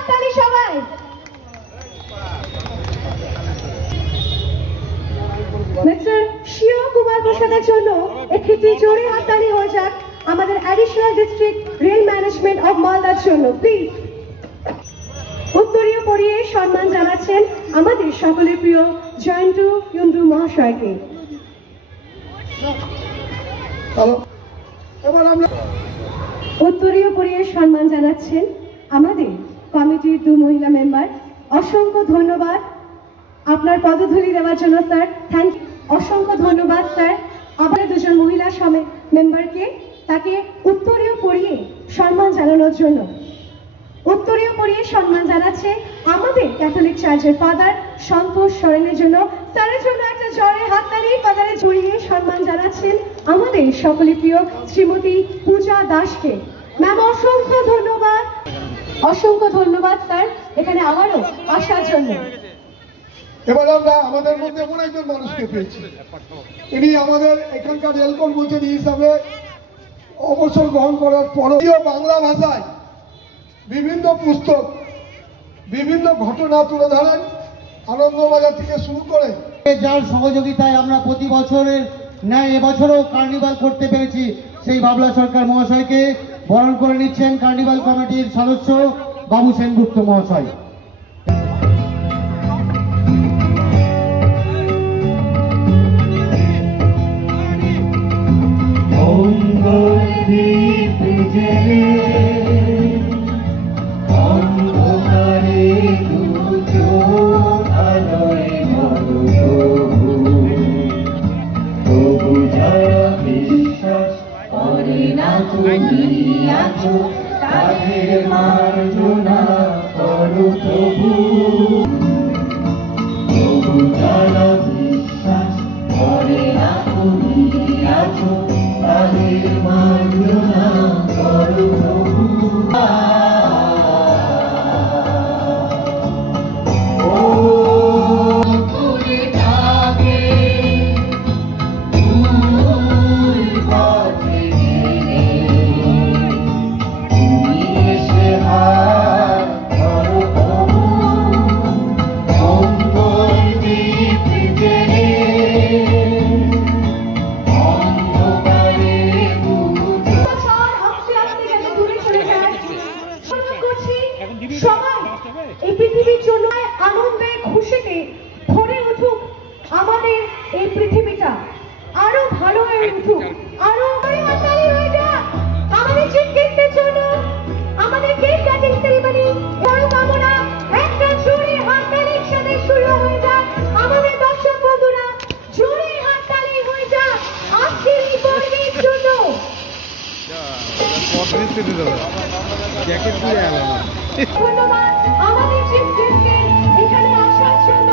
হাততালি সবাই। মিস্টার শিব কুমার প্রসাদের জন্য একটি জোরে হাততালি হয়ে যাক আমাদের additional district rail management of মালদার জন্য প্লিজ। উত্তরীয় পরিয়ে সম্মান জানাচ্ছেন আমাদের সকলের প্রিয় জয়ন্তু ইউন্ডু মহাশয়কে। উত্তরীয় পরিয়ে সম্মান জানাচ্ছেন আমাদের কমিটির 2 মহিলা মেম্বার। অসংখ্য ধন্যবাদ আপনার পদধূলি দেওয়ার জন্য স্যার, থ্যাংক ইউ, অসংখ্য ধন্যবাদ স্যার। আবার 2জন মহিলা মেম্বারকে তাকে উত্তরীয় পরিয়ে সম্মান জানানোর জন্য। উত্তরীয় পরিয়ে সম্মান জানাচ্ছে আমাদের ক্যাথলিক চার্চের ফাদার সন্তোষ সরেনের জন্য। স্যারের জন্য একটা জোরে হাততালি। ফাদারে জড়িয়ে সম্মান জানাচ্ছেন আমাদের সকলের প্রিয় শ্রীমতী পূজা দাসকে। ম্যাম অসংখ্য ধন্যবাদ, অসংখ্য ধন্যবাদ স্যার এখানে আবারও আসার জন্য। এবার আমরা আমাদের মধ্যে এমন একজন মানুষকে পেয়েছি, ইনি আমাদের এখানকার রেল কর্মচারী হিসাবে অবসর গ্রহণ করার পরেও বাংলা ভাষায় বিভিন্ন পুস্তক, বিভিন্ন ঘটনা তুলে ধরেন, আনন্দবাজার থেকে শুরু করে। যার সহযোগিতায় আমরা প্রতি বছরের ন্যায় এবছরও কার্নিভাল করতে পেরেছি, সেই বাবলা সরকার মহাশয়কে বরণ করে নিচ্ছেন কার্নিভাল কমিটির সদস্য বাবু সেনগুপ্ত মহাশয়। এই পৃথিবীর জন্য আনন্দে খুশিতে ভরে উঠুক আমাদের এই পৃথিবীটা, আরো ভালো হয়ে উঠুক, আরো হাততালি হয়ে যাক আমাদের চিফ গেস্টের জন্য। আমাদের কেক কাটিং সেরিমনি বড় কামনা একটা জোরে হাততালির সাথে শুরু হয়ে যাক। আমাদের দর্শক বন্ধুরা জোরে হাততালি হয়ে যাক আজকের এই পর্বের জন্য। ধন্যবাদ আমাদের চিফ গেস্টকে এখানে আসার জন্য,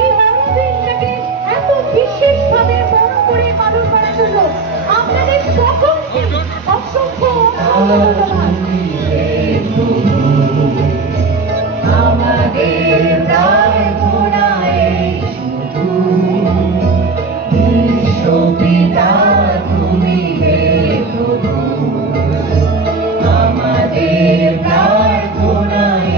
এই বড়দিনটাকে এত বিশেষভাবে বড় করে পালন করার জন্য আপনাদের সকলকে অসংখ্য ধন্যবাদ। আমাদের প্রার্থনায় শুধু বিশ্বপিতা তুমি হে প্রভু, আমাদের প্রার্থনায়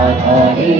আধারে